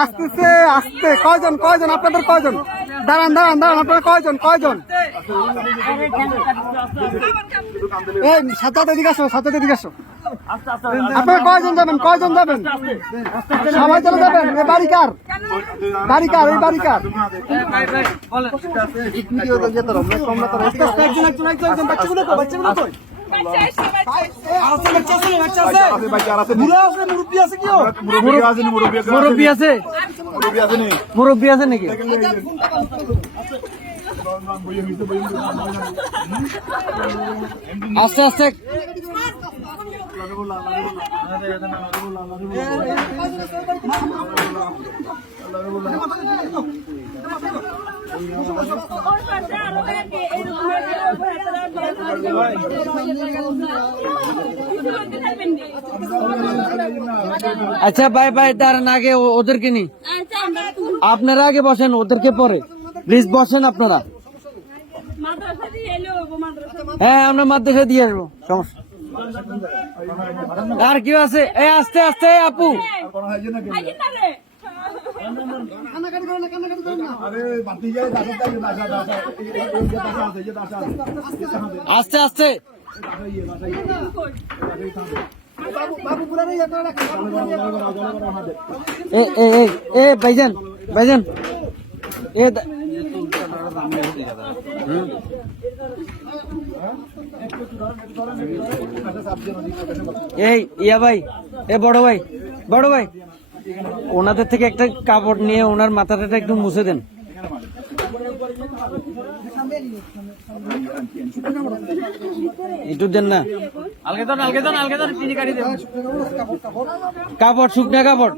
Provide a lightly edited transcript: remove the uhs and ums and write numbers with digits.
আস্তে আস্তে কয়জন কয়জন আপনাদের কয়জন? দাঁড়ান দাঁড়ান দাঁড়ান, আপনারা কয়জন কয়জন? এই সাথে এদিকে আসো, সাথে এদিকে আসো। আপনারা কয়জন যাবেন? কয়জন যাবেন? সবাই চলে যাবেন? এই বাড়ি কার? বাড়ি কার? এই বাড়ি কার? মুরব্বী আছে? মুরব্বী আছে নাকি? আস্তে আস্তে আচ্ছা ভাই ভাই দাঁড়ান, আগে ওদেরকে নি, আপনারা আগে বসেন, ওদেরকে পরে প্লিজ বসেন আপনারা। হ্যাঁ আমরা মাদ্রাসা দিয়ে আসবো, সমস্যা। আর কেউ আছে? এই আস্তে আস্তে আপু, আস্তে আস্তে। ভাইজান ভাইজান এই ইয়া ভাই, এ বড় ভাই, বড় ভাই, ওনাদের থেকে একটা কাপড় নিয়ে ওনার মাথাটা একটু মুছে দেন। একটু দেন না, কাপড়, শুকনা কাপড়।